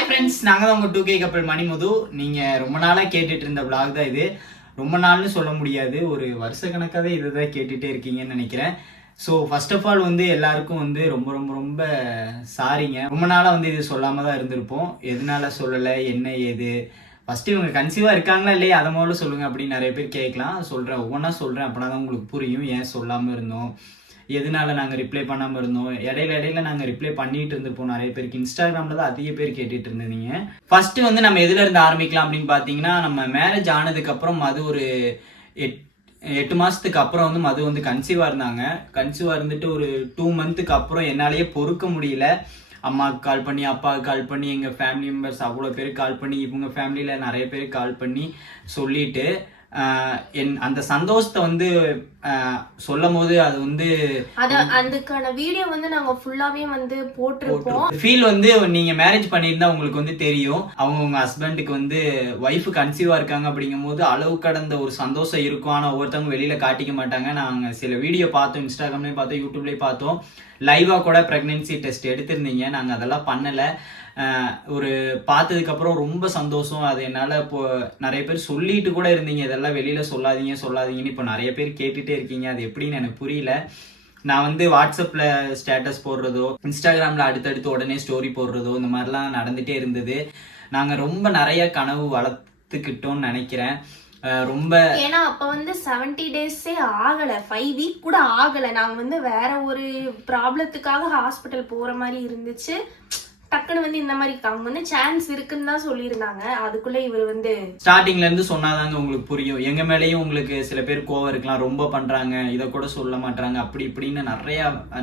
Hi friends, நாங்கள் தான் உங்கள் 2K கப்பல் மணிமுது. நீங்கள் ரொம்ப நாளாக கேட்டுட்டு இருந்த vlog தான் இது. ரொம்ப நாள்னு சொல்ல முடியாது, ஒரு வருஷ கணக்காகவே இதை தான் கேட்டுகிட்டே இருக்கீங்கன்னு நினைக்கிறேன். ஸோ ஃபர்ஸ்ட் ஆஃப் ஆல் வந்து எல்லாருக்கும் வந்து ரொம்ப ரொம்ப ரொம்ப சாரிங்க. ரொம்ப நாளாக வந்து இது சொல்லாமல் தான் இருந்திருப்போம். எதனால சொல்லலை, என்ன ஏது, ஃபஸ்ட்டு இவங்க கன்சீவாக இருக்காங்களா இல்லையா அதை முதல்ல சொல்லுங்கள் அப்படின்னு நிறைய பேர் கேட்கலாம். ஒவ்வொன்றா சொல்கிறேன், அப்படின்னா தான் உங்களுக்கு புரியும் ஏன் சொல்லாமல் இருந்தோம், எதனால நாங்கள் ரிப்ளை பண்ணாமல் இருந்தோம். இடையில நாங்கள் ரிப்ளை பண்ணிட்டு இருந்திருப்போம். நிறைய பேருக்கு இன்ஸ்டாகிராமில் தான் அதிக பேர் கேட்டுட்டு இருந்தீங்க. ஃபர்ஸ்ட் வந்து நம்ம எதுல இருந்து ஆரம்பிக்கலாம் அப்படின்னு பார்த்தீங்கன்னா, நம்ம மேரேஜ் ஆனதுக்கப்புறம் மது ஒரு 8 மாதத்துக்கு அப்புறம் வந்து மது வந்து கன்சீவாக இருந்தாங்க. கன்சீவாக இருந்துட்டு ஒரு 2 மந்த்துக்கு அப்புறம் என்னாலேயே பொறுக்க முடியல. அம்மாவுக்கு கால் பண்ணி, அப்பாவுக்கு கால் பண்ணி, எங்கள் ஃபேமிலி மெம்பர்ஸ் அவ்வளோ பேருக்கு கால் பண்ணி, இவங்க ஃபேமிலியில் நிறைய பேருக்கு கால் பண்ணி சொல்லிட்டு அந்த சந்தோஷத்தை வந்து சொல்லும் போது அது வந்து அதுக்கான வீடியோ வந்து நாங்க ஃபுல்லாவே வந்து போட்டிருப்போம். ஃபீல் வந்து நீங்க மேரேஜ் பண்ணியிருந்தா உங்களுக்கு வந்து தெரியும். உங்க ஹஸ்பண்டுக்கு வந்து ஒய்ஃப் கன்சீவா இருக்காங்க அப்படிங்கும் போது அளவு கடந்த ஒரு சந்தோஷம் இருக்கும். ஆனா ஒவ்வொருத்தவங்க வெளியில காட்டிக்க மாட்டாங்க. நாங்க சில வீடியோ பார்த்தோம், இன்ஸ்டாகிராம்லயும் பார்த்தோம், யூடியூப்லயும் பார்த்தோம். லைவா கூட பிரெக்னன்சி டெஸ்ட் எடுத்திருந்தீங்க. நாங்க அதெல்லாம் பண்ணல. ஒரு பார்த்ததுக்கு அப்புறம் ரொம்ப சந்தோஷம். அது என்னால இப்போ நிறைய பேர் சொல்லிட்டு கூட இருந்தீங்க, இதெல்லாம் வெளியில சொல்லாதீங்கன்னு. இப்போ நிறைய பேர் கேட்டுட்டே இருக்கீங்க. அது எப்படின்னு எனக்கு புரியல. நான் வந்து வாட்ஸ்அப்ல ஸ்டேட்டஸ் போடுறதோ, இன்ஸ்டாகிராம்ல அடுத்தடுத்து உடனே ஸ்டோரி போடுறதோ, இந்த மாதிரிலாம் நடந்துட்டே இருந்தது. நாங்க ரொம்ப நிறைய கனவு வளர்த்துக்கிட்டோம்னு நினைக்கிறேன். ரொம்ப ஏன்னா அப்ப வந்து 70 டேஸே ஆகல, 5 வீக் கூட ஆகல. நாங்க வந்து வேற ஒரு ப்ராப்ளத்துக்காக ஹாஸ்பிட்டல் போற மாதிரி இருந்துச்சு. டக்குன்னு வந்து இந்த மாதிரி அவங்க வந்து சான்ஸ் இருக்குன்னு தான் சொல்லியிருந்தாங்க. அதுக்குள்ள இவர் வந்து ஸ்டார்டிங்ல இருந்து சொன்னாதாங்க உங்களுக்கு புரியும். எங்க மேலேயும் உங்களுக்கு சில பேர் கோவம் இருக்கலாம், ரொம்ப பண்றாங்க, இதை கூட சொல்ல மாட்டாங்க, அப்படி இப்படின்னு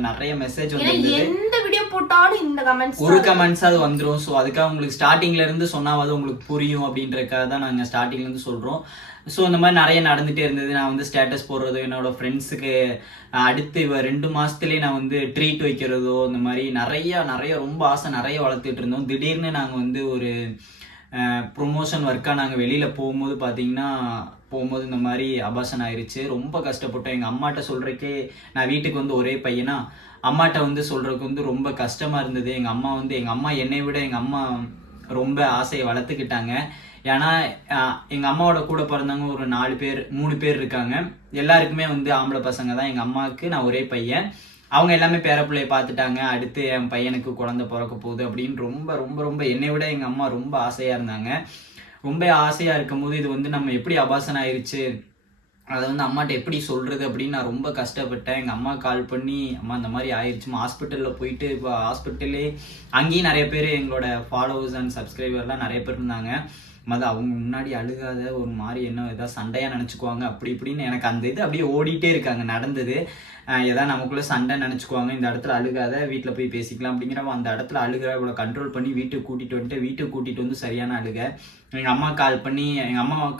நிறைய மெசேஜ் வந்து எந்த வீடியோ போட்டாலும் இந்த கமெண்ட்ஸ் ஒரு கமெண்ட்ஸ் அது வந்துடும். ஸோ அதுக்காக உங்களுக்கு ஸ்டார்டிங்ல இருந்து சொன்னாவது உங்களுக்கு புரியும் அப்படின்றக்காக தான் நாங்கள் ஸ்டார்டிங்ல இருந்து சொல்றோம். ஸோ இந்த மாதிரி நிறைய நடந்துகிட்டே இருந்தது. நான் வந்து ஸ்டேட்டஸ் போடுறதோ, என்னோட ஃப்ரெண்ட்ஸுக்கு அடுத்து 2 மாதத்துலேயே நான் வந்து ட்ரீட் வைக்கிறதோ, இந்த மாதிரி நிறைய ரொம்ப ஆசை நிறைய வளர்த்துட்டு இருந்தோம். திடீர்னு நாங்கள் வந்து ஒரு ப்ரொமோஷன் ஒர்க்காக நாங்கள் வெளியில் போகும்போது இந்த மாதிரி அபார்ஷன் ஆயிடுச்சு. ரொம்ப கஷ்டப்பட்டோம். எங்கள் அம்மாட்ட சொல்கிறக்கே, நான் வீட்டுக்கு வந்து ஒரே பையனா, அம்மாட்ட வந்து சொல்கிறதுக்கு வந்து ரொம்ப கஷ்டமாக இருந்தது. எங்கள் அம்மா என்னை விட எங்கள் அம்மா ரொம்ப ஆசையை வளர்த்துக்கிட்டாங்க. ஏன்னா எங்கள் அம்மாவோட கூட பிறந்தவங்க ஒரு 3 பேர் இருக்காங்க. எல்லாருக்குமே வந்து ஆம்பளை பசங்க தான். எங்கள் அம்மாவுக்கு நான் ஒரே பையன். அவங்க எல்லாமே பேரப்பிள்ளையை பார்த்துட்டாங்க. அடுத்து என் பையனுக்கு குழந்தை பிறக்க போகுது அப்படின்னு ரொம்ப ரொம்ப ரொம்ப என்னை விட எங்கள் அம்மா ரொம்ப ஆசையாக இருந்தாங்க. ரொம்ப ஆசையாக இருக்கும் போது இது வந்து நம்ம எப்படி அபார்ஷன் ஆயிடுச்சு, அதை வந்து அம்மாட்ட எப்படி சொல்கிறது அப்படின்னு நான் ரொம்ப கஷ்டப்பட்டேன். எங்கள் அம்மா கால் பண்ணி, அம்மா இந்த மாதிரி ஆயிடுச்சுமா, ஹாஸ்பிட்டலில் போயிட்டு, இப்போ ஹாஸ்பிட்டல்லே அங்கேயும் நிறைய பேர் எங்களோட ஃபாலோவர்ஸ் அண்ட் சப்ஸ்கிரைபர்லாம் நிறைய பேர் இருந்தாங்க. அவங்க முன்னாடி அழுகாத, ஒரு மாதிரி என்ன ஏதாவது சண்டையாக நினச்சிக்குவாங்க அப்படி இப்படின்னு எனக்கு அந்த இது அப்படியே ஓடிட்டே இருக்காங்க நடந்தது. எதாவது நமக்குள்ளே சண்டை நினச்சிக்குவாங்க, இந்த இடத்துல அழுகாத, வீட்டில் போய் பேசிக்கலாம் அப்படிங்கிறவங்க அந்த இடத்துல அழுகிற இவ்வளோ கண்ட்ரோல் பண்ணி வீட்டுக்கு கூட்டிகிட்டு வந்து சரியான அழுக. எங்கள் அம்மா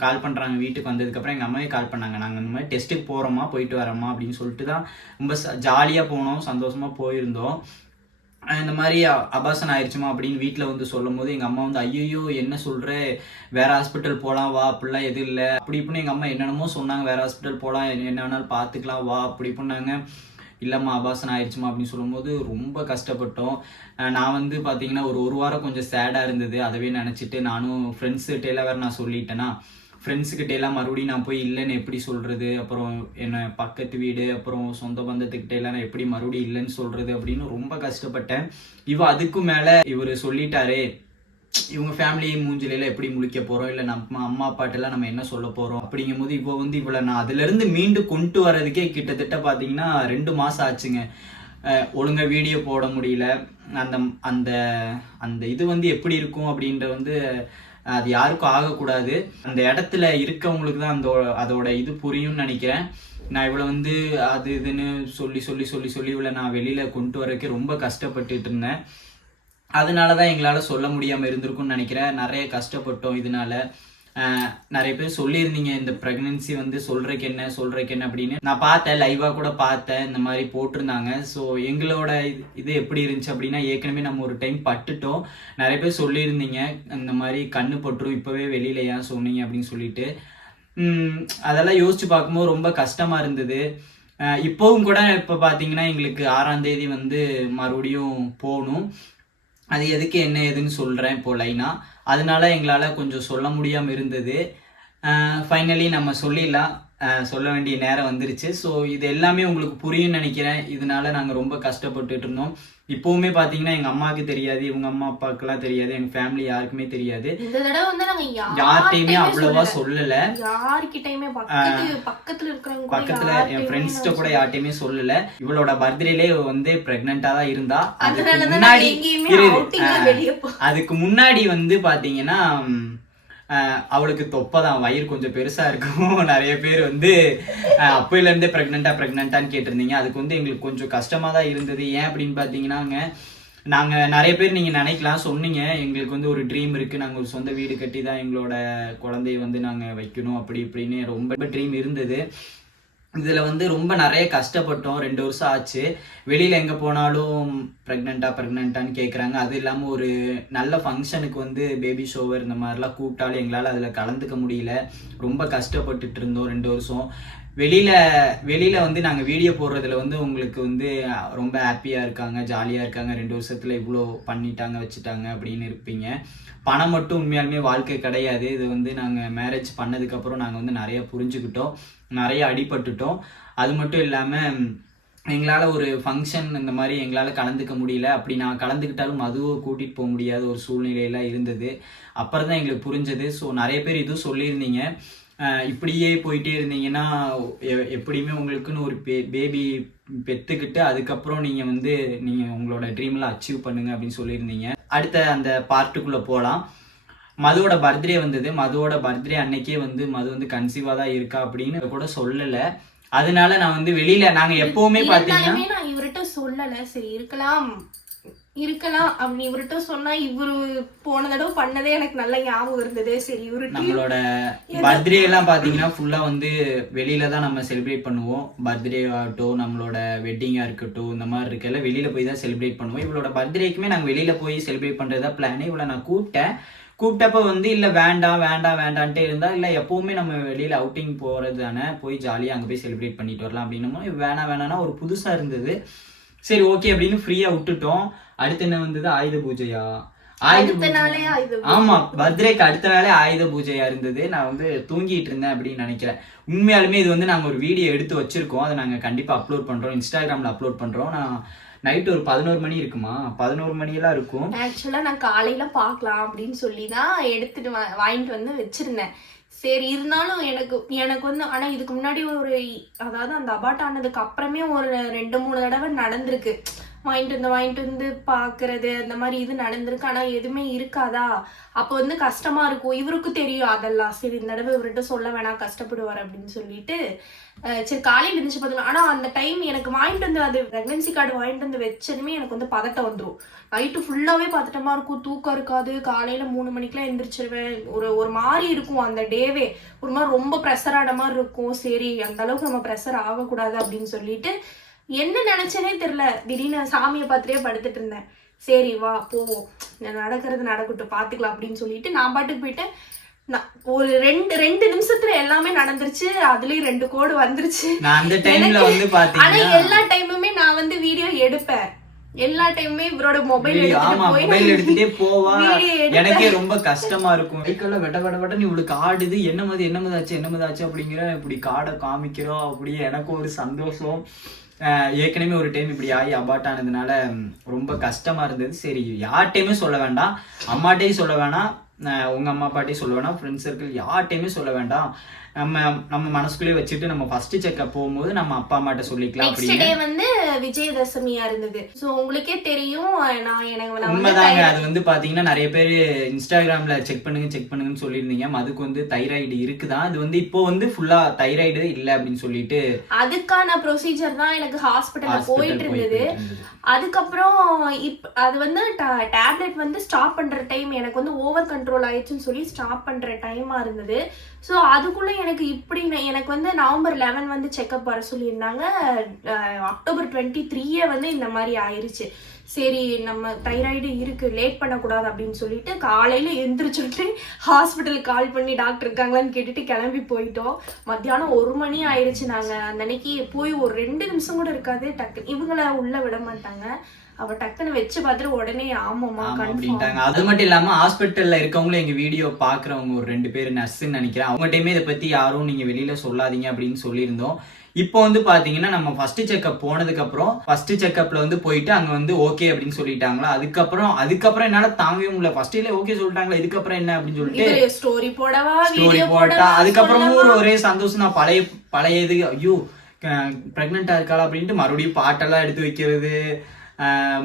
கால் பண்ணுறாங்க. வீட்டுக்கு வந்ததுக்கப்புறம் எங்கள் அம்மாவே கால் பண்ணாங்க, நாங்கள் இந்த மாதிரி டெஸ்ட்டுக்கு போகிறோமா, போயிட்டு வரோமா அப்படின்னு சொல்லிட்டு தான் ரொம்ப ஜாலியாக போனோம், சந்தோஷமாக போயிருந்தோம். இந்த மாதிரி அபார்ஷன் ஆயிடுச்சுமா அப்படின்னு வீட்டில் வந்து சொல்லும் போது எங்கள் அம்மா வந்து, ஐயோ என்ன சொல்கிற, வேற ஹாஸ்பிட்டல் போகலாம் வா, அப்படிலாம் எதுவும் இல்லை அப்படி இப்படின்னு எங்கள் அம்மா என்னென்னமோ சொன்னாங்க. வேற ஹாஸ்பிட்டல் போகலாம், என்ன வேணாலும் பார்த்துக்கலாம் வா அப்படி பண்ணாங்க. இல்லைம்மா அபார்ஷன் ஆயிடுச்சுமா அப்படின்னு சொல்லும்போது ரொம்ப கஷ்டப்பட்டோம். நான் வந்து பார்த்தீங்கன்னா ஒரு வாரம் கொஞ்சம் சேடாக இருந்தது. அதவே நினச்சிட்டு நானும் ஃப்ரெண்ட்ஸுகிட்டேலாம் வேறு நான் சொல்லிட்டேன்னா, ஃப்ரெண்ட்ஸுக்கிட்டேலாம் மறுபடியும் நான் போய் இல்லைன்னு எப்படி சொல்கிறது, அப்புறம் என்ன பக்கத்து வீடு, அப்புறம் சொந்த பந்தத்துக்கிட்டேலாம் நான் எப்படி மறுபடியும் இல்லைன்னு சொல்கிறது அப்படின்னு ரொம்ப கஷ்டப்பட்டேன். அதுக்கும் மேலே இவர் சொல்லிட்டாரே, இவங்க ஃபேமிலி மூஞ்சிலையெல்லாம் எப்படி முழிக்க போகிறோம், இல்லை நம்ம அம்மா அப்பாட்டெல்லாம் நம்ம என்ன சொல்ல போகிறோம் அப்படிங்கும் போது இவ்வளோ நான் அதுலேருந்து மீண்டு கொண்டு வர்றதுக்கே கிட்டத்தட்ட பார்த்தீங்கன்னா 2 மாதம் ஆச்சுங்க. ஒழுங்காக வீடியோ போட முடியல. அந்த அந்த இது வந்து எப்படி இருக்கும் அப்படின்ற வந்து அது யாருக்கும் ஆகக்கூடாது. அந்த இடத்துல இருக்கவங்களுக்கு தான் அதோட இது புரியும்னு நினைக்கிறேன். நான் இவ்வளோ வந்து அது இதுன்னு சொல்லி இவ்வளோ நான் வெளியில் கொண்டு வரக்கே ரொம்ப கஷ்டப்பட்டுட்டு இருந்தேன். அதனால தான் எங்களால் சொல்ல முடியாமல் இருந்திருக்கும்னு நினைக்கிறேன். நிறைய கஷ்டப்பட்டோம். இதனால நிறைய பேர் சொல்லியிருந்தீங்க, இந்த ப்ரெக்னென்சி வந்து சொல்கிறக்கு என்ன அப்படின்னு. நான் பார்த்தேன், லைவாக கூட பார்த்தேன், இந்த மாதிரி போட்டிருந்தாங்க. ஸோ எங்களோட இது எப்படி இருந்துச்சு அப்படின்னா, ஏற்கனவே நம்ம ஒரு டைம் பட்டுட்டோம். நிறைய பேர் சொல்லியிருந்தீங்க, இந்த மாதிரி கண்ணு பட்டுரும், இப்போவே வெளியில் ஏன் சொன்னீங்க அப்படின்னு சொல்லிட்டு. அதெல்லாம் யோசிச்சு பார்க்கும்போது ரொம்ப கஷ்டமாக இருந்தது. இப்போவும் கூட இப்போ பார்த்தீங்கன்னா எங்களுக்கு 6ஆம் தேதி வந்து மறுபடியும் போகணும். அது எதுக்கு என்ன ஏதுன்னு சொல்கிறேன் இப்போ லைனா. அதனால எங்களால் கொஞ்சம் சொல்ல முடியாமல் இருந்தது. ஃபைனலி நம்ம சொல்லிடலாம், சொல்ல வேண்டிய நேரம் வந்துருச்சு. ஸோ இது எல்லாமே உங்களுக்கு புரியும்னு நினைக்கிறேன். இதனால நாங்கள் ரொம்ப கஷ்டப்பட்டுட்டு இருந்தோம். இப்போவுமே பார்த்தீங்கன்னா எங்கள் அம்மாவுக்கு தெரியாது, இவங்க அம்மா அப்பாவுக்குலாம் தெரியாது, எங்கள் ஃபேமிலி யாருக்குமே தெரியாது. இந்த தடவை வந்து நாங்க யார்கிட்டையுமே அவ்வளவா சொல்லலை. யார்கிட்டயுமே பக்கத்துல என் ஃப்ரெண்ட்ஸ்கிட்ட கூட யார்கிட்டயுமே சொல்லல. இவளோட பர்த்டேலே வந்து பிரெக்னெண்டா தான் இருந்தா. அதுக்கு முன்னாடி வந்து பாத்தீங்கன்னா அவளுக்கு தொப்பதான், வயிறு கொஞ்சம் பெருசா இருக்கும். நிறைய பேர் வந்து அப்பையில இருந்தே பிரெக்னெண்டான்னு கேட்டிருந்தீங்க. அதுக்கு வந்து எங்களுக்கு கொஞ்சம் கஷ்டமா தான் இருந்தது. ஏன் அப்படின்னு பாத்தீங்கன்னா நாங்கள் நிறைய பேர் நீங்கள் நினைக்கலாம் சொன்னீங்க, எங்களுக்கு வந்து ஒரு ட்ரீம் இருக்குது, நாங்கள் ஒரு சொந்த வீடு கட்டி தான் எங்களோட குழந்தைய வந்து நாங்கள் வைக்கணும் அப்படி இப்படின்னு ரொம்ப ட்ரீம் இருந்தது. இதில் வந்து ரொம்ப நிறைய கஷ்டப்பட்டோம். 2 வருஷம் ஆச்சு. வெளியில் எங்கே போனாலும் ப்ரெக்னெண்ட்டான்னு கேட்குறாங்க. அது இல்லாமல் ஒரு நல்ல ஃபங்க்ஷனுக்கு வந்து பேபி ஷோவர் இந்த மாதிரிலாம் கூப்பிட்டாலும் எங்களால் அதில் கலந்துக்க முடியல. ரொம்ப கஷ்டப்பட்டுட்டு இருந்தோம் 2 வருஷம். வெளியில் வந்து நாங்கள் வீடியோ போடுறதுல வந்து உங்களுக்கு வந்து ரொம்ப ஹாப்பியாக இருக்காங்க, ஜாலியாக இருக்காங்க, 2 வருஷத்தில் இவ்வளோ பண்ணிட்டாங்க வச்சுட்டாங்க அப்படின்னு இருப்பீங்க. பணம் மட்டும் உண்மையாலுமே வாழ்க்கை கிடையாது. இது வந்து நாங்கள் மேரேஜ் பண்ணதுக்கப்புறம் நாங்கள் வந்து நிறைய புரிஞ்சுக்கிட்டோம், நிறைய அடிபட்டுட்டோம். அது மட்டும் இல்லாமல் எங்களால் ஒரு ஃபங்க்ஷன் இந்த மாதிரி எங்களால் கலந்துக்க முடியல. அப்படி நான் கலந்துக்கிட்டாலும் அதுவும் கூட்டிகிட்டு போக முடியாத ஒரு சூழ்நிலையெல்லாம் இருந்தது. அப்புறம் தான் எங்களுக்கு புரிஞ்சது. ஸோ நிறைய பேர் இதுவும் சொல்லியிருந்தீங்க, இப்படியே போயிட்டே இருந்தீங்கன்னா எப்படியுமே உங்களுக்குன்னு ஒரு பேபி பெற்றுக்கிட்டு அதுக்கப்புறம் நீங்கள் வந்து நீங்கள் உங்களோட ட்ரீம்லாம் அச்சீவ் பண்ணுங்க அப்படின்னு சொல்லியிருந்தீங்க. அடுத்த அந்த பார்ட்டுக்குள்ளே போகலாம். மதுவோட பர்த்டே வந்தது. மதுவோட பர்த்டே அன்னைக்கே வந்து மது வந்து கன்சீவாக தான் இருக்கா அப்படின்னு கூட சொல்லலை. அதனால நான் வந்து வெளியில நாங்கள் எப்பவுமே பார்த்தீங்கன்னா நான் இவர்கிட்ட சொல்லலை. சரி இருக்கலாம் அப்படி இவர்கிட்ட சொன்னா, இவரு போன தடவை பண்ணதே எனக்கு நல்ல ஞாபகம் இருந்தது. சரி இவரு நம்மளோட பர்த்டே எல்லாம் பாத்தீங்கன்னா ஃபுல்லா வந்து வெளியில தான் நம்ம செலிப்ரேட் பண்ணுவோம். பர்த்டே ஆகட்டும், நம்மளோட வெட்டிங்கா இருக்கட்டும், இந்த மாதிரி இருக்கல வெளியில போய் தான் செலிப்ரேட் பண்ணுவோம். இவளோட பர்த்டேக்குமே நாங்கள் வெளியில போய் செலிப்ரேட் பண்றதா பிளான். இவளை நான் கூப்பிட்டப்ப வந்து இல்லை வேண்டான்ட்டே இருந்தா, இல்லை எப்பவுமே நம்ம வெளியில அவுட்டிங் போறது தானே, போய் ஜாலியாக அங்கே போய் செலிப்ரேட் பண்ணிட்டு வரலாம் அப்படின்னமோ வேணாம்னா ஒரு புதுசா இருந்தது. சரி ஓகே அப்படின்னு ஃப்ரீயா விட்டுட்டோம். அடுத்து என்ன வந்தது? ஆயுத பூஜையா? ஆமா, பர்த்டேக்கு அடுத்த நாளே ஆயுத பூஜையா இருந்தது. நான் வந்து தூங்கிட்டு இருந்தேன் அப்படின்னு நினைக்கிறேன். உண்மையாலுமே இது வந்து நாங்க ஒரு வீடியோ எடுத்து வச்சிருக்கோம். அதை நாங்க கண்டிப்பா அப்லோட் பண்றோம், இன்ஸ்டாகிராம்ல அப்லோட் பண்றோம். நான் நைட் ஒரு 11 மணி இருக்குமா, 11 மணியெல்லாம் இருக்கும். ஆக்சுவலா நான் காலையில பாக்கலாம் அப்படின்னு சொல்லி தான் எடுத்துட்டு வாங்கிட்டு வந்து வச்சிருந்தேன். சரி இருந்தாலும் எனக்கு வந்து, ஆனா இதுக்கு முன்னாடி அதாவது அந்த அபார்ட் ஆனதுக்கு அப்புறமே ஒரு 2-3 தடவை நடந்திருக்கு. வாங்கிட்டு வந்து பாக்குறது அந்த மாதிரி இது நடந்திருக்கு. ஆனா எதுவுமே இருக்காதா, அப்போ வந்து கஷ்டமா இருக்கும். இவருக்கு தெரியும் அதெல்லாம். சரி இந்த தடவை இவர்கிட்ட சொல்ல வேணாம், கஷ்டப்படுவார் அப்படின்னு சொல்லிட்டு சரி காலையில் இருந்துச்சு பார்த்துக்கலாம். ஆனா அந்த டைம் எனக்கு வாங்கிட்டு வந்து அது பிரெக்னன்சி கார்டு வாங்கிட்டு வந்து வச்சதுமே எனக்கு வந்து பதட்டம் வந்துடும். நைட்டு ஃபுல்லாவே பதட்டமா இருக்கும், தூக்கம் இருக்காது. காலையில 3 மணிக்கெல்லாம் எந்திரிச்சிருவேன். ஒரு மாதிரி இருக்கும் அந்த டேவே, ஒரு மாதிரி ரொம்ப ப்ரெஷர் ஆன மாதிரி இருக்கும். சரி அந்த அளவுக்கு நம்ம ப்ரெஷர் ஆகக்கூடாது அப்படின்னு சொல்லிட்டு என்ன நினைச்சேனே தெரியல. திடீர்னு சாமியை பார்த்துட்டே படுத்துட்டு இருந்தேன். சரி வா போவோம், நடக்கிறது நடக்கட்டும் பாத்துக்கலாம் அப்படின்னு சொல்லிட்டு நான் பாட்டுக்கு போயிட்டேன். ஒரு ரெண்டு நிமிஷத்துல எல்லாமே நடந்துருச்சு. அதுலயும் 2 கோடு வந்துருச்சு. ஆனா எல்லா டைமுமே நான் வந்து வீடியோ எடுப்பேன். எல்லா டைமுமே இவரோட மொபைல் எடுத்துட்டே போவா. எனக்கே ரொம்ப கஷ்டமா இருக்கும். கைக்கெல்லாம் வெட்ட இவளுக்கு ஆடுது, என்னமதாச்சு அப்படிங்கிற இப்படி காடை காமிக்கிறோம். அப்படியே எனக்கு ஒரு சந்தோஷம். ஏற்கனவே ஒரு டைம் இப்படி ஆகி அபார்ட் ஆனதுனால ரொம்ப கஷ்டமா இருந்தது. சரி யார்கிட்டையுமே சொல்ல வேண்டாம், அம்மாட்டையும் சொல்ல வேணாம், உங்க அம்மா அப்பாட்டையும் சொல்ல வேண்டாம், ஃப்ரெண்ட்ஸ் சர்க்கிள் யார்கிட்டையுமே சொல்ல வேண்டாம். நம்ம மனசுக்குள்ளே வச்சுட்டு நம்ம ஃபர்ஸ்ட் செக்அப் போகும்போது நம்ம அப்பா அம்மாட்ட சொல்லிக்கலாம். நெக்ஸ்ட் டே வந்து விஜயதசமியா இருந்தது. சோ உங்களுக்கே தெரியும். உண்மைதாங்க. அது வந்து பாத்தீங்கன்னா நிறைய பேர் இன்ஸ்டாகிராம்ல செக் பண்ணுங்கன்னு சொல்லியிருந்தீங்க. அதுக்கு வந்து தைராய்டு இருக்குதான். அது வந்து இப்போ வந்து ஃபுல்லா தைராய்டு இல்ல அப்படின்னு சொல்லிட்டு அதுக்கான ப்ரொசீஜர் தான் எனக்கு ஹாஸ்பிட்டல்ல போயிட்டு இருந்தது. அதுக்கப்புறம் அது வந்து டேப்லெட் வந்து ஸ்டாப் பண்ற டைம் எனக்கு வந்து ஓவர் கண்ட்ரோல் ஆயிடுச்சுன்னு சொல்லி ஸ்டாப் பண்ற டைமா இருந்தது. ஸோ அதுக்குள்ள எனக்கு வந்து நவம்பர் 11 வந்து செக்அப் வர சொல்லியிருந்தாங்க. அக்டோபர் 23 வந்து இந்த மாதிரி ஆயிடுச்சு. சரி நம்ம தைராய்டு இருக்கு, லேட் பண்ணக்கூடாது அப்படின்னு சொல்லிட்டு காலையில எந்திரிச்சுட்டு ஹாஸ்பிட்டலுக்கு கால் பண்ணி டாக்டர் இருக்காங்களான்னு கேட்டுட்டு கிளம்பி போயிட்டோம். மத்தியானம் 1 மணி ஆயிடுச்சு. நாங்க அந்த அன்னைக்கு போய் ஒரு 2 நிமிஷம் கூட இருக்காது, டக்கு இவங்கள உள்ள விட மாட்டாங்க. அவ டக்குன்னு வச்சு பார்த்துட்டு உடனே ஆமாமா அப்படின்ட்டாங்க. அது மட்டும் இல்லாம ஹாஸ்பிட்டல்ல இருக்கவங்களும் எங்க வீடியோ பாக்குறவங்க ஒரு 2 பேர் நர்ஸ்ன்னு நினைக்கிறேன், அவங்ககிட்டயுமே இதை பத்தி யாரும் நீங்க வெளியில சொல்லாதீங்க அப்படின்னு சொல்லியிருந்தோம். இப்போ வந்து பாத்தீங்கன்னா நம்ம ஃபர்ஸ்ட் செக்அப் போனதுக்கு அப்புறம் ஃபர்ஸ்ட் செக்அப்ல வந்து போயிட்டு அங்க வந்து ஓகே அப்படின்னு சொல்லிட்டாங்களா. அதுக்கப்புறம் என்னால தாங்கவே முடியல. ஃபர்ஸ்ட்ல ஓகே சொல்லிட்டாங்களா, இதுக்கப்புறம் என்ன அப்படின்னு சொல்லிட்டு ஸ்டோரி போட்டா அதுக்கப்புறமும் ஒரே சந்தோஷம். நான் பழைய இது ஐயோ பிரெக்னெண்டா இருக்காளா அப்படின்ட்டு மறுபடியும் பாட்டெல்லாம் எடுத்து வைக்கிறது,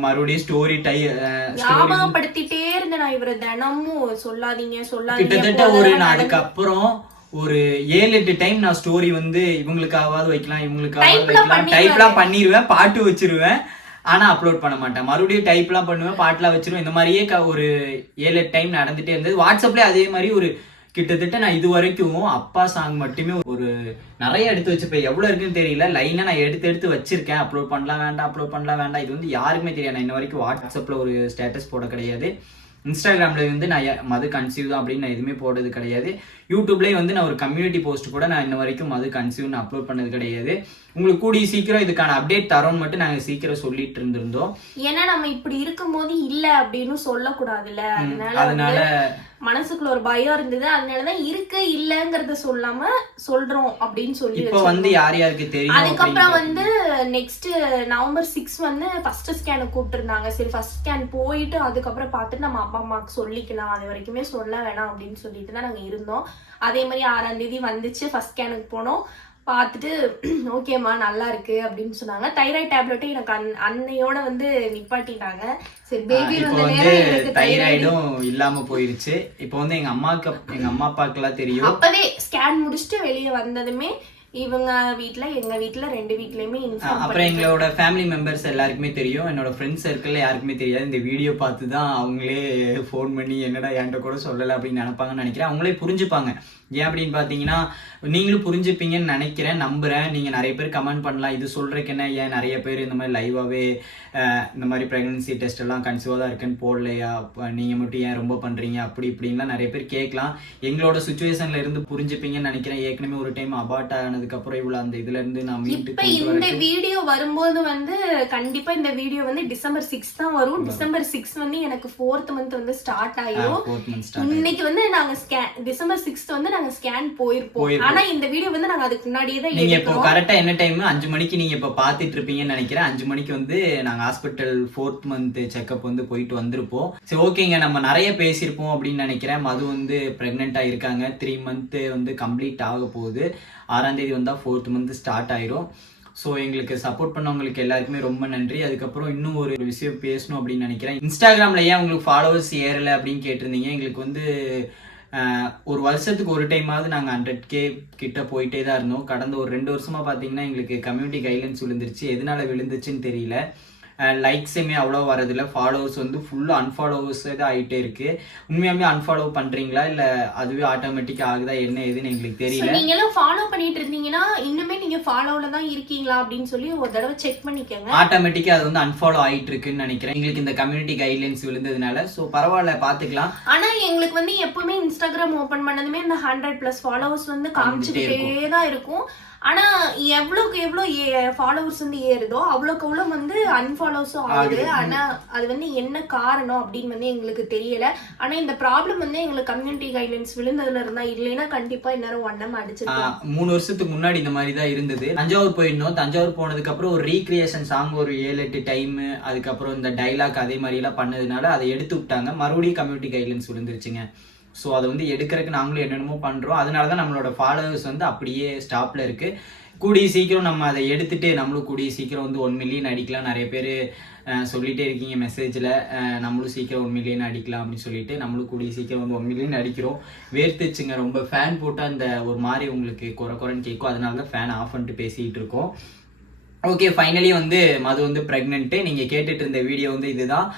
மறுபடியும் ஸ்டோரி ஞாபகப்படுத்திட்டே இருந்தேன் நான் இவரை தினமும் சொல்லாதீங்க. கிட்டத்தட்ட ஒரு நான் அதுக்கப்புறம் ஒரு 7-8 டைம் நான் ஸ்டோரி வந்து இவங்களுக்காவது வைக்கலாம் டைப்லாம் பண்ணிடுவேன், பாட்டு வச்சிருவேன், ஆனா அப்லோட் பண்ண மாட்டேன். மறுபடியும் டைப்லாம் பண்ணுவேன், பாட்டுலாம் வச்சிருவேன். இந்த மாதிரியே ஒரு 7-8 டைம் நடந்துட்டே இருந்தது. வாட்ஸ்அப்ல அதே மாதிரி ஒரு கிட்டத்தட்ட நான் இது வரைக்கும் அப்பா சாங் மட்டுமே ஒரு நிறைய எடுத்து வச்சுப்பேன். எவ்வளவு இருக்குன்னு தெரியல, லைனா நான் எடுத்து வச்சிருக்கேன். அப்லோட் பண்ணலாம் வேண்டாம். இது வந்து யாருக்குமே தெரியாது. நான் இன்ன வரைக்கும் வாட்ஸ்அப்ல ஒரு ஸ்டேட்டஸ் போட கிடையாது. இன்ஸ்டாகிராம்ல வந்து நான் மது கன்சீவ் தான் அப்படின்னு நான் எதுவுமே போடுறது கிடையாது. யூடியூப்லேயே வந்து நான் ஒரு கம்யூனிட்டி போஸ்ட் கூட நான் இன்ன வரைக்கும் மது கன்சீவ்னு அப்லோட் பண்ணது கிடையாது. உங்களுக்கு கூடிய சீக்கிரம் இதுக்கான அப்டேட் தரோன்னு மட்டும் நாங்கள் சீக்கிரம் சொல்லிட்டு இருந்திருந்தோம். ஏன்னா நம்ம இப்படி இருக்கும்போது இல்ல அப்படின்னு சொல்லக்கூடாதுல்ல, அதனால மனசுக்குள்ள ஒரு பயம் இருந்தது. அதனாலதான் இருக்கு இல்லங்கிறத சொல்லாம சொல்றோம் அப்படின்னு சொல்லி இப்போ வந்து யாருக்கு தெரியும். அதுக்கப்புறம் வந்து நெக்ஸ்ட் November 6 வந்து ஃபர்ஸ்ட் ஸ்கேன் கூப்பிட்டுருந்தாங்க. சரி ஃபர்ஸ்ட் ஸ்கேன் போயிட்டு அதுக்கப்புறம் பார்த்துட்டு நம்ம அப்பா அம்மாவுக்கு சொல்லிக்கலாம், அது வரைக்குமே சொல்ல வேணாம் அப்படின்னு சொல்லிட்டு தான் நாங்க இருந்தோம். அதே மாதிரி 6ஆம் தேதி வந்துச்சு, ஃபர்ஸ்ட் ஸ்கேனுக்கு போனோம். பார்த்துட்டு ஓகேம்மா நல்லா இருக்கு அப்படின்னு சொன்னாங்க. தைராய்டு டேப்லெட்டும் எனக்கு அன்னையோட வந்து நிப்பாட்டிட்டாங்க. சரி பேபி வந்து தைராய்டும் இல்லாம போயிருச்சு. இப்போ வந்து எங்க அம்மா அப்பாக்கு எல்லாம் தெரியும். அப்பவே ஸ்கேன் முடிச்சுட்டு வெளியே வந்ததுமே இவங்க வீட்ல எங்க வீட்ல 2 வீட்லயுமே அப்புறம் எங்களோட ஃபேமிலி மெம்பர்ஸ் எல்லாருக்குமே தெரியும். என்னோட ஃப்ரெண்ட்ஸ் சர்க்கிள்ல யாருக்குமே தெரியாது. இந்த வீடியோ பார்த்து தான் அவங்களே ஃபோன் பண்ணி என்னடா என்கிட்ட கூட சொல்லலை அப்படின்னு நினைப்பாங்கன்னு நினைக்கிறேன். அவங்களே புரிஞ்சுப்பாங்க. ஏன் அப்படின்னு பார்த்தீங்கன்னா நீங்களும் புரிஞ்சுப்பீங்கன்னு நினைக்கிறேன், நம்புறேன். நீங்க நிறைய பேர் கமெண்ட் பண்ணலாம், இது சொல்றதுக்கு என்ன, ஏன் நிறைய பேர் இந்த மாதிரி லைவாவே இந்த மாதிரி பிரெக்னன்சி டெஸ்ட் எல்லாம் கன்சீவாக தான் இருக்குன்னு போடலையா, நீங்க மட்டும் ஏன் ரொம்ப பண்றீங்க அப்படி இப்படின்லாம் நிறைய பேர் கேட்கலாம். எங்களோட சுச்சுவேஷன்ல இருந்து புரிஞ்சுப்பீங்கன்னு நினைக்கிறேன். ஏற்கனவே ஒரு டைம் அபார்ட் ஆனதுக்கு அப்புறம் இவ்வளவு அந்த இதுல இருந்து நான் இப்ப இந்த வீடியோ வரும்போது வந்து கண்டிப்பா இந்த வீடியோ வந்து December 6 தான் வரும். December 6 வந்து எனக்கு 4th month வந்து ஸ்டார்ட் ஆயிரும். இன்னைக்கு வந்து நாங்க December 6 வந்து நாங்க ஸ்கேன் போயிருப்போம். ஆனா இந்த வீடியோ வந்து நாங்க அதுக்கு முன்னாடியே தான் நீங்க இப்போ கரெக்டா என்ன டைம் 5 மணிக்கு நீங்க இப்ப பாத்துட்டு இருப்பீங்கன்னு நினைக்கிறேன். 5 மணிக்கு வந்து நாங்க ஹாஸ்பிட்டல் 4th month செக்அப் வந்து போயிட்டு வந்திருப்போம். சரி ஓகேங்க, நம்ம நிறைய பேசியிருப்போம் அப்படின்னு நினைக்கிறேன். மது வந்து பிரெக்னெண்டா இருக்காங்க. 3 month வந்து கம்ப்ளீட் ஆக போகுது. 6ஆம் தேதி வந்தா 4th month ஸ்டார்ட் ஆயிரும். ஸோ எங்களுக்கு சப்போர்ட் பண்ணவங்களுக்கு எல்லாருக்குமே ரொம்ப நன்றி. அதுக்கப்புறம் இன்னும் ஒரு விஷயம் பேசணும் அப்படின்னு நினைக்கிறேன். இன்ஸ்டாகிராம்ல ஏன் உங்களுக்கு ஃபாலோவர்ஸ் ஏறலை அப்படின்னு கேட்டிருந்தீங்க. எங்களுக்கு வந்து ஒரு வருஷத்துக்கு ஒரு டைமாவது நாங்கள் 100K கிட்ட போயிட்டே தான் இருந்தோம். கடந்த ஒரு 2 வருஷமா பார்த்தீங்கன்னா எங்களுக்கு கம்யூனிட்டி கைட்லைன்ஸ் விழுந்துருச்சு. எதனால விழுந்துச்சுன்னு தெரியல. லைக்ஸுமே அவ்வளோ வரதில்ல. ஃபாலோவர்ஸ் வந்து ஃபுல்லாக அன்ஃபாலோவர்ஸே தான் ஆகிட்டே இருக்கு. உண்மையாமே அன்ஃபாலோ பண்ணுறீங்களா இல்லை அதுவே ஆட்டோமேட்டிக்காக ஆகுதா என்ன ஏதுன்னு எங்களுக்கு தெரியல. நீங்களும் ஃபாலோ பண்ணிட்டு இருந்தீங்கன்னா இன்னுமே நீங்க ஃபாலோவில் தான் இருக்கீங்களா அப்படின்னு சொல்லி ஒரு தடவை செக் பண்ணிக்கோங்க. ஆட்டோமேட்டிக்காக அது வந்து அன்ஃபாலோ ஆகிட்டு இருக்குன்னு நினைக்கிறேன். எங்களுக்கு இந்த கம்யூனிட்டி கைட்லைன்ஸ் விழுந்ததுனால. ஸோ பரவாயில்ல, பார்த்துக்கலாம். ஆனால் எங்களுக்கு வந்து எப்பவுமே இன்ஸ்டாகிராம் ஓப்பன் பண்ணதுமே இந்த 100+ ஃபாலோவர்ஸ் வந்து காமிச்சுக்கிட்டே தான் இருக்கும். ஆனா எவ்வளவுக்கு எவ்வளவு ஃபாலோவர்ஸ் வந்து ஏறுதோ அவ்வளவுக்கு அவ்வளவு வந்து அன்ஃபாலோவர்ஸும் ஆகுது. ஆனா அது வந்து என்ன காரணம் அப்படின்னு வந்து எங்களுக்கு தெரியல. ஆனா இந்த ப்ராப்ளம் வந்து எங்களுக்கு கம்யூனிட்டி கைட்லைன்ஸ் விழுந்ததுல இருந்தா, இல்லைன்னா கண்டிப்பா இன்னும் 1M அடிச்சிருக்கோம். 3 வருஷத்துக்கு முன்னாடி இந்த மாதிரி தான் இருந்தது. தஞ்சாவூர் போயிருந்தோம். தஞ்சாவூர் போனதுக்கு அப்புறம் ஒரு ரீக்ரியேஷன் சாங் ஒரு 7-8 டைம், அதுக்கப்புறம் இந்த டைலாக் அதே மாதிரி எல்லாம் பண்ணதுனால அதை எடுத்து விட்டாங்க. மறுபடியும் கம்யூனிட்டி கைட்லைன்ஸ் விழுந்துருச்சுங்க. ஸோ அதை வந்து எடுக்கிறதுக்கு நாங்களும் என்னென்னமோ பண்ணுறோம். அதனால தான் நம்மளோட ஃபாலோவர்ஸ் வந்து அப்படியே ஸ்டாப்பில் இருக்குது. கூடிய சீக்கிரம் நம்ம அதை எடுத்துகிட்டு நம்மளும் கூடிய சீக்கிரம் வந்து 1 million அடிக்கலாம். நிறைய பேர் சொல்லிகிட்டே இருக்கீங்க மெசேஜில், நம்மளும் சீக்கிரம் 1 million அடிக்கலாம் அப்படின்னு சொல்லிட்டு நம்மளும் கூடிய சீக்கிரம் வந்து 1 million அடிக்கிறோம். வேர்த்துச்சுங்க ரொம்ப. ஃபேன் போட்டால் அந்த ஒரு மாதிரி உங்களுக்கு குறைன்னு கேட்கும். அதனால தான் ஃபேன் ஆஃப் பண்ணிட்டு பேசிகிட்டு இருக்கோம். ஓகே, ஃபைனலி வந்து மது வந்து ப்ரெக்னென்ட்டு. நீங்கள் கேட்டுட்டு இருந்த வீடியோ வந்து இதுதான்.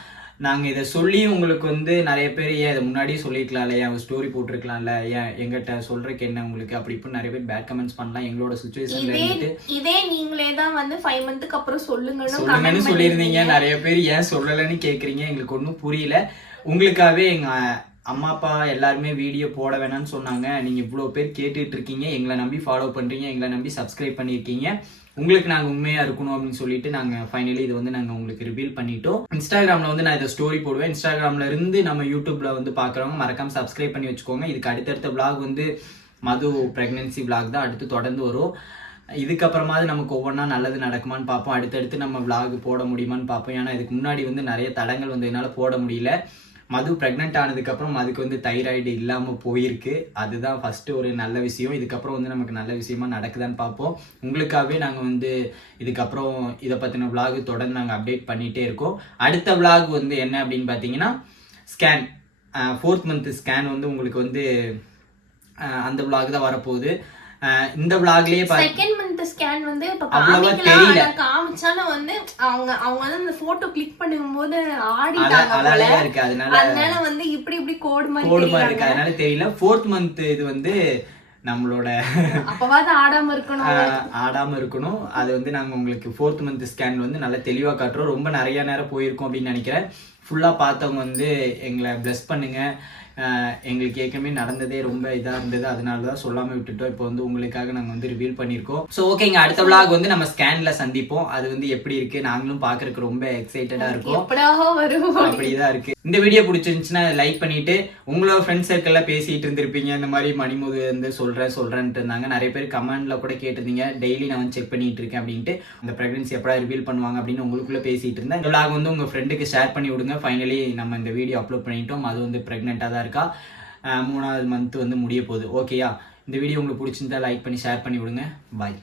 நாங்கள் இதை சொல்லி உங்களுக்கு வந்து நிறைய பேர் ஏன் இதை முன்னாடியே சொல்லியிருக்கலாம்ல, ஏன் ஸ்டோரி போட்டிருக்கலாம்ல, ஏன் எங்கிட்ட சொல்றதுக்கு என்ன உங்களுக்கு அப்படி இப்படி நிறைய பேர் பேட் கமெண்ட்ஸ் பண்ணலாம். எங்களோட சுச்சுவேஷன்ல இருந்துட்டு இதே நீங்களே தான் வந்து 5 months அப்புறம் சொல்லுங்கன்னு சொல்லியிருந்தீங்க. நிறைய பேர் ஏன் சொல்லலைன்னு கேட்குறீங்க. எங்களுக்கு ஒன்றும் புரியல. உங்களுக்காகவே எங்கள் அம்மா அப்பா எல்லாருமே வீடியோ போட வேணாம்னு சொன்னாங்க. நீங்கள் இவ்வளோ பேர் கேட்டுட்டு இருக்கீங்க, எங்களை நம்பி ஃபாலோ பண்ணுறீங்க, எங்களை நம்பி சப்ஸ்கிரைப் பண்ணியிருக்கீங்க. உங்களுக்கு நாங்கள் உண்மையாக இருக்கணும் அப்படின்னு சொல்லிட்டு நாங்கள் ஃபைனலி இது வந்து நாங்கள் உங்களுக்கு ரிவீல் பண்ணிட்டோம். இன்ஸ்டாகிராமில் வந்து நான் இதை ஸ்டோரி போடுவேன். இன்ஸ்டாகிராமில் இருந்து நம்ம யூடியூப்ல வந்து பார்க்குறவங்க மறக்காம சப்ஸ்கிரைப் பண்ணி வச்சுக்கோங்க. இதுக்கு அடுத்தடுத்த vlog வந்து மது ப்ரெக்னென்சி vlog தான் அடுத்து தொடர்ந்து வரும். இதுக்கப்புறமாவது நமக்கு ஒவ்வொன்றா நல்லது நடக்குமான்னு பார்ப்போம். அடுத்தடுத்து நம்ம vlog போட முடியுமான்னு பார்ப்போம். ஏன்னா இதுக்கு முன்னாடி வந்து நிறைய தடங்கள் வந்து என்னால் போட முடியல. மது ப்ரெக்னென்ட் ஆனதுக்கப்புறம் அதுக்கு வந்து தைராய்டு இல்லாமல் போயிருக்கு. அதுதான் ஃபஸ்ட்டு ஒரு நல்ல விஷயம். இதுக்கப்புறம் வந்து நமக்கு நல்ல விஷயமா நடக்குதான்னு பார்ப்போம். உங்களுக்காகவே நாங்கள் வந்து இதுக்கப்புறம் இதை பற்றின vlog தொடர்ந்து நாங்கள் அப்டேட் பண்ணிகிட்டே இருக்கோம். அடுத்த vlog வந்து என்ன அப்படின்னு பார்த்தீங்கன்னா ஸ்கேன் 4th month ஸ்கேன் வந்து உங்களுக்கு வந்து அந்த vlog தான் வரப்போகுது. இந்த vlogலயே செகண்ட் மந்த் ஸ்கேன் வந்து இப்ப அவ்வளவா தெரியல. காமிச்சாலும் வந்து அவங்க வந்து அந்த போட்டோ கிளிக் பண்ணும்போது அழகா இருக்கு. அதனால வந்து இப்படி கோடு மாதிரி இருக்கு. அதனால தெரியல. 4th month இது வந்து நம்மளோட அப்பவாது ஆடாம இருக்கணும். அது வந்து நாங்க உங்களுக்கு 4th month ஸ்கேன் வந்து நல்லா தெளிவா காட்டுறோம். ரொம்ப நிறைய நேரம் போயிருக்கோம் அப்படின்னு நினைக்கிறேன். ஃபுல்லா பார்த்தவங்க வந்து எங்களை பிளஸ் பண்ணுங்க. எங்களுக்கு ஏற்கனவே நடந்ததே ரொம்ப இதாக இருந்தது, அதனால தான் சொல்லாமல் விட்டுட்டோம். இப்போ வந்து உங்களுக்காக நாங்கள் வந்து ரிவீல் பண்ணியிருக்கோம். ஸோ ஓகேங்க, அடுத்த vlog வந்து நம்ம ஸ்கேன்ல சந்திப்போம். அது வந்து எப்படி இருக்கு நாங்களும் பார்க்கறதுக்கு ரொம்ப எக்ஸைட்டடா இருக்கும். அப்படிதான் இருக்கு. இந்த வீடியோ பிடிச்சிருந்துச்சுன்னா லைக் பண்ணிட்டு உங்களோட ஃப்ரெண்ட்ஸ் சர்க்கிள்ல பேசிட்டு இருந்திருப்பீங்க. இந்த மாதிரி மணிமுது வந்து சொல்றேன்ட்டு இருந்தாங்க. நிறைய பேர் கமெண்ட்ல கூட கேட்டிருந்தீங்க. டெய்லி நான் வந்து செக் பண்ணிட்டு இருக்கேன் அப்படின்ட்டு. அந்த பிரெக்னன்சி எப்படா ரிவீல் பண்ணுவாங்க அப்படின்னு உங்களுக்குள்ள பேசிட்டு இருந்தேன். இந்த vlog வந்து உங்க ஃப்ரெண்டுக்கு ஷேர் பண்ணி விடுங்க. ஃபைனலி நம்ம இந்த வீடியோ அப்லோட் பண்ணிட்டோம். அது வந்து பிரெக்னெண்டா தான் இருக்கா. 3வது மந்த் வந்து முடிய போகுது. ஓகேயா? இந்த வீடியோ உங்களுக்கு பிடிச்சிருந்தா லைக் பண்ணி ஷேர் பண்ணி விடுங்க. பாய்.